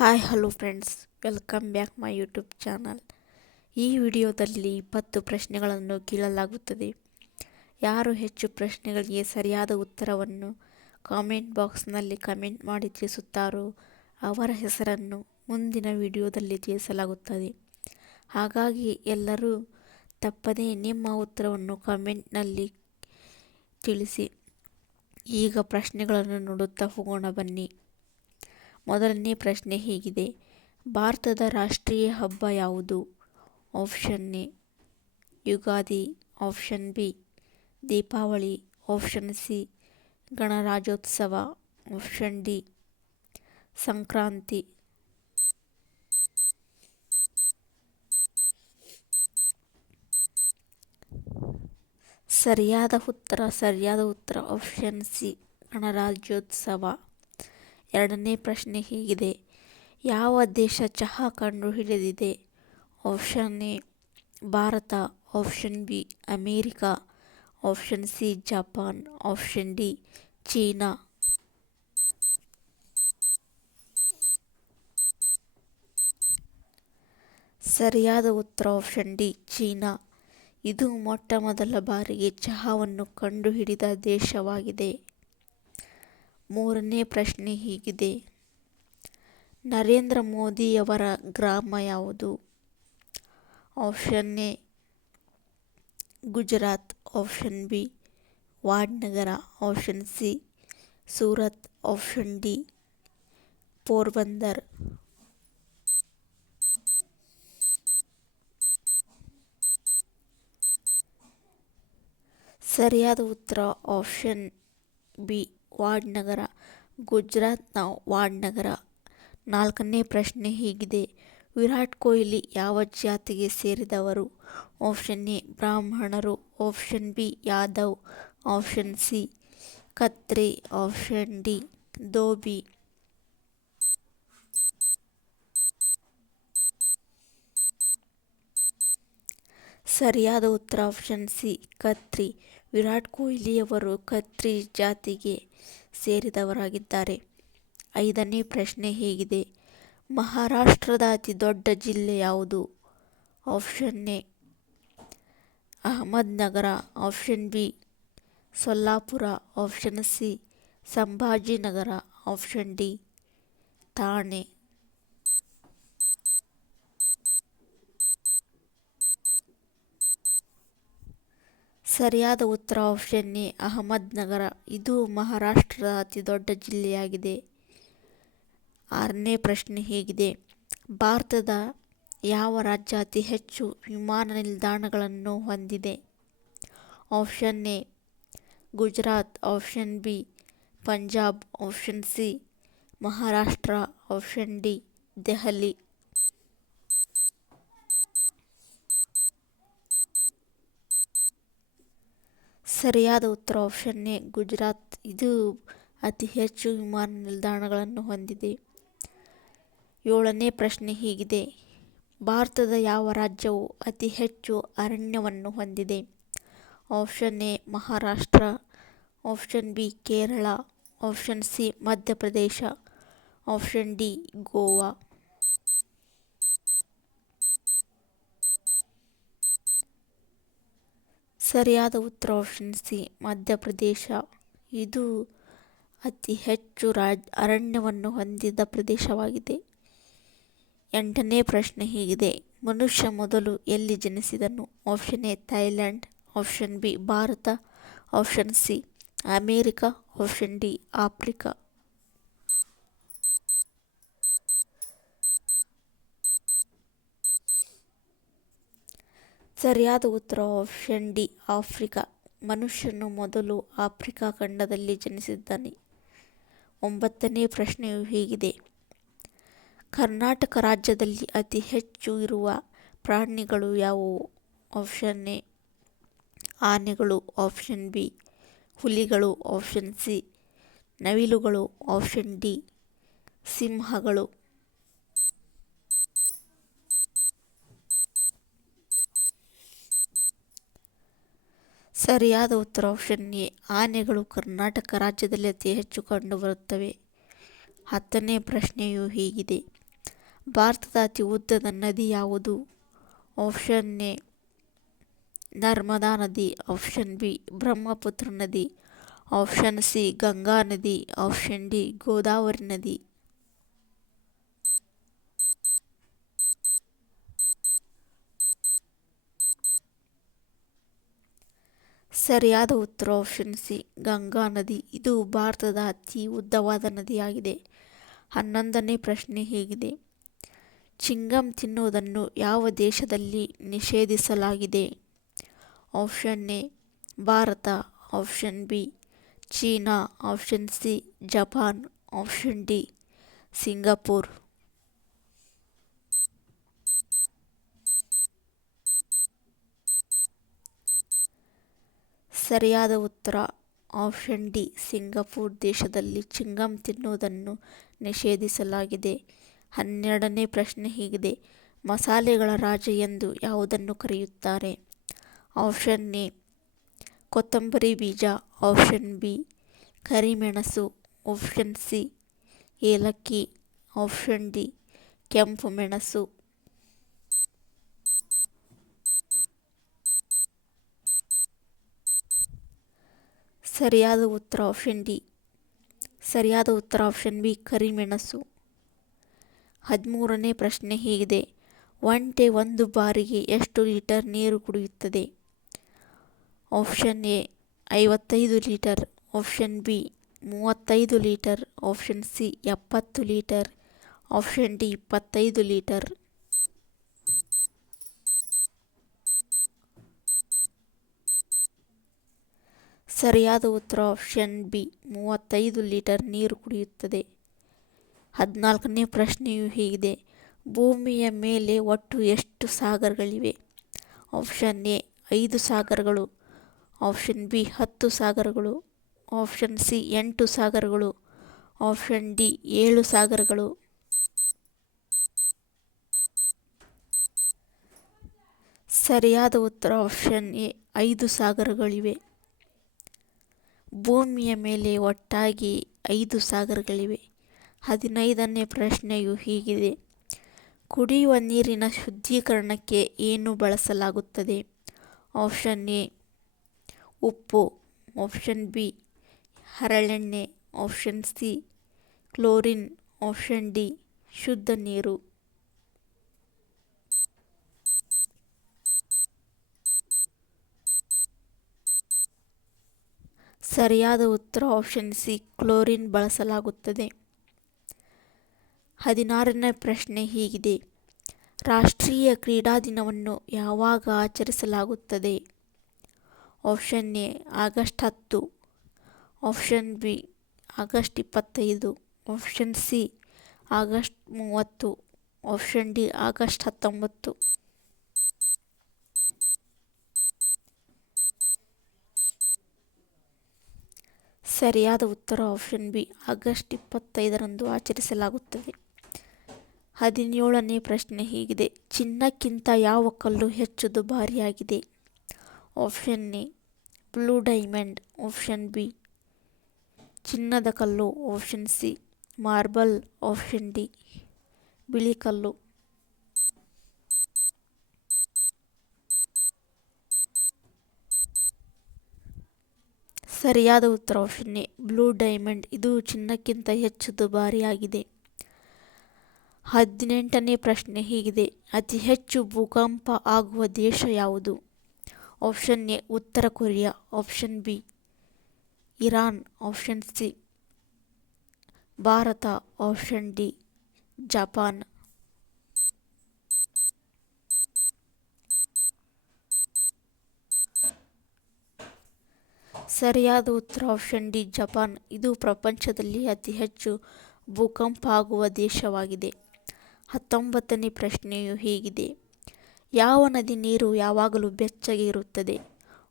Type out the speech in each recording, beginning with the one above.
Hi hello friends welcome back my YouTube channel ಈ ವಿಡಿಯೋದಲ್ಲಿ ಇಪ್ಪತ್ತು ಪ್ರಶ್ನೆಗಳನ್ನು ಕೇಳಲಾಗುತ್ತದೆ. ಯಾರು ಹೆಚ್ಚು ಪ್ರಶ್ನೆಗಳಿಗೆ ಸರಿಯಾದ ಉತ್ತರವನ್ನು ಕಾಮೆಂಟ್ ಬಾಕ್ಸ್ನಲ್ಲಿ ಕಮೆಂಟ್ ಮಾಡಿ ತಿಳಿಸುತ್ತಾರೋ ಅವರ ಹೆಸರನ್ನು ಮುಂದಿನ ವಿಡಿಯೋದಲ್ಲಿ ತಿಳಿಸಲಾಗುತ್ತದೆ. ಹಾಗಾಗಿ ಎಲ್ಲರೂ ತಪ್ಪದೇ ನಿಮ್ಮ ಉತ್ತರವನ್ನು ಕಮೆಂಟ್ನಲ್ಲಿ ತಿಳಿಸಿ. ಈಗ ಪ್ರಶ್ನೆಗಳನ್ನು ನೋಡುತ್ತಾ ಹೋಗೋಣ ಬನ್ನಿ. ಮೊದಲನೇ ಪ್ರಶ್ನೆ ಹೀಗಿದೆ. ಭಾರತದ ರಾಷ್ಟ್ರೀಯ ಹಬ್ಬ ಯಾವುದು? Option A, Ugadi. Option B, Deepavali. Option C, ಗಣರಾಜ್ಯೋತ್ಸವ. Option D, Sankranti. ಸರಿಯಾದ ಉತ್ತರ ಸರಿಯಾದ ಉತ್ತರ. ಆಪ್ಷನ್ ಸಿ, ಗಣರಾಜ್ಯೋತ್ಸವ. ಎರಡನೇ ಪ್ರಶ್ನೆ ಹೀಗಿದೆ. ಯಾವ ದೇಶ ಚಹಾ ಕಂಡುಹಿಡಿದಿದೆ option A, Bharat. Option B, America. Option C, Japan. Option D, China. ಸರಿಯಾದ ಉತ್ತರ ಆಪ್ಷನ್ ಡಿ, ಚೀನಾ. ಇದು ಮೊಟ್ಟ ಮೊದಲ ಬಾರಿಗೆ ಚಹಾವನ್ನು ಕಂಡುಹಿಡಿದ ದೇಶವಾಗಿದೆ. ಮೂರನೇ ಪ್ರಶ್ನೆ ಹೀಗಿದೆ. ನರೇಂದ್ರ ಮೋದಿಯವರ ಗ್ರಾಮ ಯಾವುದು? Option A, Gujarat. Option B, Vadnagar. Option C, Surat. Option D, Porbandar. ಸರಿಯಾದ ಉತ್ತರ ಆಪ್ಷನ್ ಬಿ. ವಾಡ್ನಗರ ಗುಜರಾತ್ನ ವಾಡ್ನಗರ ನಾಲ್ಕನೇ ಪ್ರಶ್ನೆ ಹೀಗಿದೆ. ವಿರಾಟ್ ಕೊಹ್ಲಿ ಯಾವ ಜಾತಿಗೆ ಸೇರಿದವರು? ಆಪ್ಷನ್ ಎ, ಬ್ರಾಹ್ಮಣರು. Option B, Yadav. Option C Khatri option D Dhobi ಸರಿಯಾದ ಉತ್ತರ ಆಪ್ಷನ್ ಸಿ ಕತ್ರಿ ವಿರಾಟ್ ಕೊಹ್ಲಿಯವರು ಖತ್ರಿ ಜಾತಿಗೆ ಸೇರಿದವರಾಗಿದ್ದಾರೆ. ಐದನೇ ಪ್ರಶ್ನೆ ಹೀಗಿದೆ. ಮಹಾರಾಷ್ಟ್ರದ ಅತಿ ದೊಡ್ಡ ಜಿಲ್ಲೆ ಯಾವುದು? Option A, Ahmednagar. Option B, Solapur. Option C, Sambhajinagar. Option D Thane ಸರಿಯಾದ ಉತ್ತರ ಆಪ್ಷನ್ ಎ ಅಹಮದ್ನಗರ. ಇದು ಮಹಾರಾಷ್ಟ್ರದ ಅತಿ ದೊಡ್ಡ ಜಿಲ್ಲೆಯಾಗಿದೆ. ಆರನೇ ಪ್ರಶ್ನೆ ಹೀಗಿದೆ. ಭಾರತದ ಯಾವ ರಾಜ್ಯ ಅತಿ ಹೆಚ್ಚು ವಿಮಾನ ನಿಲ್ದಾಣಗಳನ್ನು ಹೊಂದಿದೆ? Option A Gujarat option B Punjab option C Maharashtra option D Delhi. ಸರಿಯಾದ ಉತ್ತರ ಆಪ್ಷನ್ ಎ ಗುಜರಾತ್. ಇದು ಅತಿ ಹೆಚ್ಚು ವಿಮಾನ ನಿಲ್ದಾಣಗಳನ್ನು ಹೊಂದಿದೆ. ಏಳನೇ ಪ್ರಶ್ನೆ ಹೀಗಿದೆ. ಭಾರತದ ಯಾವ ರಾಜ್ಯವು ಅತಿ ಹೆಚ್ಚು ಅರಣ್ಯವನ್ನು ಹೊಂದಿದೆ? Option A Maharashtra option B Kerala option C Madhya Pradesh option D Goa. ಸರಿಯಾದ ಉತ್ತರ ಆಪ್ಷನ್ ಸಿ ಮಧ್ಯಪ್ರದೇಶ, ಇದು ಅತಿ ಹೆಚ್ಚು ರಾಜ್, ಅರಣ್ಯವನ್ನು ಹೊಂದಿದ ಪ್ರದೇಶವಾಗಿದೆ. ಎಂಟನೇ ಪ್ರಶ್ನೆ ಹೀಗಿದೆ. ಮನುಷ್ಯ ಮೊದಲು ಎಲ್ಲಿ ಜನಿಸಿದನು? Option A Thailand option B, Bharat, option C, America, option D, Africa. ಸರಿಯಾದ ಉತ್ತರ ಆಪ್ಷನ್ ಡಿ ಆಫ್ರಿಕಾ. ಮನುಷ್ಯನು ಮೊದಲು ಆಫ್ರಿಕಾ ಖಂಡದಲ್ಲಿ ಜನಿಸಿದ್ದಾನೆ. ಒಂಬತ್ತನೇ ಪ್ರಶ್ನೆಯು ಹೀಗಿದೆ. ಕರ್ನಾಟಕ ರಾಜ್ಯದಲ್ಲಿ ಅತಿ ಹೆಚ್ಚು ಇರುವ ಪ್ರಾಣಿಗಳು ಯಾವುವು? ಆಪ್ಷನ್ ಎ, ಆನೆಗಳು. ಆಪ್ಷನ್ ಬಿ, ಹುಲಿಗಳು. ಆಪ್ಷನ್ ಸಿ, ನವಿಲುಗಳು. ಆಪ್ಷನ್ ಡಿ, ಸಿಂಹಗಳು. ಸರಿಯಾದ ಉತ್ತರ ಆಪ್ಷನ್ ಎ, ಆನೆಗಳು ಕರ್ನಾಟಕ ರಾಜ್ಯದಲ್ಲಿ ಅತಿ ಹೆಚ್ಚು ಕಂಡುಬರುತ್ತವೆ. ಹತ್ತನೇ ಪ್ರಶ್ನೆಯು ಹೀಗಿದೆ. ಭಾರತದ ಅತಿ ಉದ್ದದ ನದಿ ಯಾವುದು? ಆಪ್ಷನ್ ಎ, ನರ್ಮದಾ ನದಿ. ಆಪ್ಷನ್ ಬಿ, ಬ್ರಹ್ಮಪುತ್ರ ನದಿ. ಆಪ್ಷನ್ ಸಿ, ಗಂಗಾ ನದಿ. ಆಪ್ಷನ್ ಡಿ, ಗೋದಾವರಿ ನದಿ. ಸರಿಯಾದ ಉತ್ತರ ಆಪ್ಷನ್ ಸಿ ಗಂಗಾ ನದಿ, ಇದು ಭಾರತದ ಅತಿ ಉದ್ದವಾದ ನದಿಯಾಗಿದೆ. ಹನ್ನೊಂದನೇ ಪ್ರಶ್ನೆ ಹೀಗಿದೆ. ಚಿಂಗಂ ತಿನ್ನುವುದನ್ನು ಯಾವ ದೇಶದಲ್ಲಿ ನಿಷೇಧಿಸಲಾಗಿದೆ? Option A, Bharat. Option B, China. Option C, Japan. Option D, Singapore. ಸರಿಯಾದ ಉತ್ತರ. ಆಪ್ಷನ್ ಡಿ, ಸಿಂಗಾಪುರ್ ದೇಶದಲ್ಲಿ ಚಿಂಗಮ್ ತಿನ್ನುವುದನ್ನು ನಿಷೇಧಿಸಲಾಗಿದೆ. ಹನ್ನೆರಡನೇ ಪ್ರಶ್ನೆ ಹೀಗಿದೆ. ಮಸಾಲೆಗಳ ರಾಜ ಎಂದು ಯಾವುದನ್ನು ಕರೆಯುತ್ತಾರೆ? ಆಪ್ಷನ್ ಎ, ಕೊತ್ತಂಬರಿ ಬೀಜ. ಆಪ್ಷನ್ ಬಿ, ಕರಿಮೆಣಸು. ಆಪ್ಷನ್ ಸಿ, ಏಲಕ್ಕಿ. ಆಪ್ಷನ್ ಡಿ, ಕೆಂಪು ಮೆಣಸು. ಸರಿಯಾದ ಉತ್ತರ ಆಪ್ಷನ್ ಡಿ. ಸರಿಯಾದ ಉತ್ತರ ಆಪ್ಷನ್ ಬಿ ಕರಿಮೆಣಸು ಹದಿಮೂರನೇ ಪ್ರಶ್ನೆ ಹೀಗಿದೆ. ಒಂಟೆ ಒಂದು ಬಾರಿಗೆ ಎಷ್ಟು ಲೀಟರ್ ನೀರು ಕುಡಿಯುತ್ತದೆ? ಆಪ್ಷನ್ ಎ, ಐವತ್ತೈದು ಲೀಟರ್. ಆಪ್ಷನ್ ಬಿ, ಮೂವತ್ತೈದು ಲೀಟರ್. ಆಪ್ಷನ್ ಸಿ, ಎಪ್ಪತ್ತು ಲೀಟರ್. ಆಪ್ಷನ್ ಡಿ, ಇಪ್ಪತ್ತೈದು ಲೀಟರ್. ಸರಿಯಾದ ಉತ್ತರ ಆಪ್ಷನ್ ಬಿ, ಮೂವತ್ತೈದು ಲೀಟರ್ ನೀರು ಕುಡಿಯುತ್ತದೆ. ಹದಿನಾಲ್ಕನೇ ಪ್ರಶ್ನೆಯು ಹೀಗಿದೆ. ಭೂಮಿಯ ಮೇಲೆ ಒಟ್ಟು ಎಷ್ಟು ಸಾಗರಗಳಿವೆ? ಆಪ್ಷನ್ ಎ, ಐದು ಸಾಗರಗಳು. ಆಪ್ಷನ್ ಬಿ, ಹತ್ತು ಸಾಗರಗಳು. ಆಪ್ಷನ್ ಸಿ, ಎಂಟು ಸಾಗರಗಳು. ಆಪ್ಷನ್ ಡಿ, ಏಳು ಸಾಗರಗಳು. ಸರಿಯಾದ ಉತ್ತರ ಆಪ್ಷನ್ ಎ, ಐದು ಸಾಗರಗಳಿವೆ. ಭೂಮಿಯ ಮೇಲೆ ಒಟ್ಟಾಗಿ ಐದು ಸಾಗರಗಳಿವೆ. ಹದಿನೈದನೇ ಪ್ರಶ್ನೆಯು ಹೀಗಿದೆ. ಕುಡಿಯುವ ನೀರಿನ ಶುದ್ಧೀಕರಣಕ್ಕೆ ಏನು ಬಳಸಲಾಗುತ್ತದೆ? ಆಪ್ಷನ್ ಎ, ಉಪ್ಪು. ಆಪ್ಷನ್ ಬಿ, ಹರಳೆಣ್ಣೆ. Option C, chlorine. Option D, ಶುದ್ಧ ನೀರು. ಸರಿಯಾದ ಉತ್ತರ ಆಪ್ಷನ್ ಸಿ ಕ್ಲೋರಿನ್ ಬಳಸಲಾಗುತ್ತದೆ. ಹದಿನಾರನೇ ಪ್ರಶ್ನೆ ಹೀಗಿದೆ. ರಾಷ್ಟ್ರೀಯ ಕ್ರೀಡಾ ದಿನವನ್ನು ಯಾವಾಗ ಆಚರಿಸಲಾಗುತ್ತದೆ? ಆಪ್ಷನ್ ಎ, ಆಗಸ್ಟ್ ಹತ್ತು. ಆಪ್ಷನ್ ಬಿ, ಆಗಸ್ಟ್ ಇಪ್ಪತ್ತೈದು. ಆಪ್ಷನ್ ಸಿ, ಆಗಸ್ಟ್ ಮೂವತ್ತು. ಆಪ್ಷನ್ ಡಿ, ಆಗಸ್ಟ್ ಹತ್ತೊಂಬತ್ತು. ಸರಿಯಾದ ಉತ್ತರ ಆಪ್ಷನ್ ಬಿ ಆಗಸ್ಟ್ ಇಪ್ಪತ್ತೈದರಂದು ಆಚರಿಸಲಾಗುತ್ತದೆ. ಹದಿನೇಳನೇ ಪ್ರಶ್ನೆ ಹೀಗಿದೆ. ಚಿನ್ನಕ್ಕಿಂತ ಯಾವ ಕಲ್ಲು ಹೆಚ್ಚು ದುಬಾರಿಯಾಗಿದೆ option A blue diamond option B ಚಿನ್ನದ ಕಲ್ಲು. Option C marble option D ಬಿಳಿ ಕಲ್ಲು. ಸರಿಯಾದ ಉತ್ತರ ಎ ಬ್ಲೂ ಡೈಮಂಡ್, ಇದು ಚಿನ್ನಕ್ಕಿಂತ ಹೆಚ್ಚು ದುಬಾರಿಯಾಗಿದೆ ಹದಿನೆಂಟನೇ ಪ್ರಶ್ನೆ ಹೀಗಿದೆ. ಅತಿ ಹೆಚ್ಚು ಭೂಕಂಪ ಆಗುವ ದೇಶ ಯಾವುದು? ಆಪ್ಷನ್ ಎ, ಉತ್ತರ Korea. Option B, Iran. Option C, Bharat. Option D, Japan. ಸರಿಯಾದ ಉತ್ತರ ಆಪ್ಷನ್ ಡಿ, ಜಪಾನ್. ಇದು ಪ್ರಪಂಚದಲ್ಲಿ ಅತಿ ಹೆಚ್ಚು ಭೂಕಂಪ ಆಗುವ ದೇಶವಾಗಿದೆ. ಹತ್ತೊಂಬತ್ತನೇ ಪ್ರಶ್ನೆಯು ಹೀಗಿದೆ. ಯಾವ ನದಿ ನೀರು ಯಾವಾಗಲೂ ಬೆಚ್ಚಗೆ ಇರುತ್ತದೆ?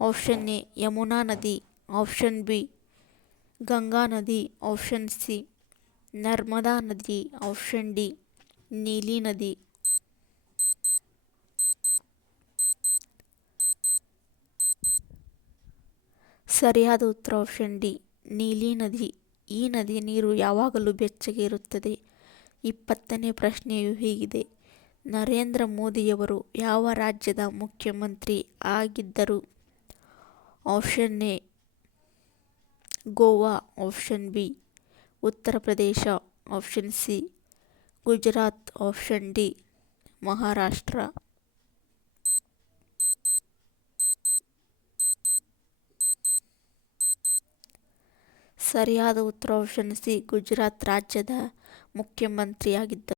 ಆಪ್ಷನ್ ಎ, ಯಮುನಾ ನದಿ. ಆಪ್ಷನ್ ಬಿ, ಗಂಗಾ ನದಿ. ಆಪ್ಷನ್ ಸಿ, ನರ್ಮದಾ ನದಿ. ಆಪ್ಷನ್ ಡಿ, ನೀಲಿ ನದಿ. ಸರಿಯಾದ ಉತ್ತರ ಆಪ್ಷನ್ ಡಿ ನೀಲಿ ನದಿ. ಈ ನದಿ ನೀರು ಯಾವಾಗಲೂ ಬೆಚ್ಚಗೆ ಇರುತ್ತದೆ. ಇಪ್ಪತ್ತನೇ ಪ್ರಶ್ನೆಯು ಹೀಗಿದೆ. ನರೇಂದ್ರ ಮೋದಿಯವರು ಯಾವ ರಾಜ್ಯದ ಮುಖ್ಯಮಂತ್ರಿ ಆಗಿದ್ದರು? Option A, Goa. Option B, Uttar Pradesh. Option C, Gujarat. Option D, Maharashtra. ಸರಿಯಾದ ಉತ್ತರ ಆಪ್ಷನ್ ಸಿ ಗುಜರಾತ್ ರಾಜ್ಯದ ಮುಖ್ಯಮಂತ್ರಿಯಾಗಿದ್ದರು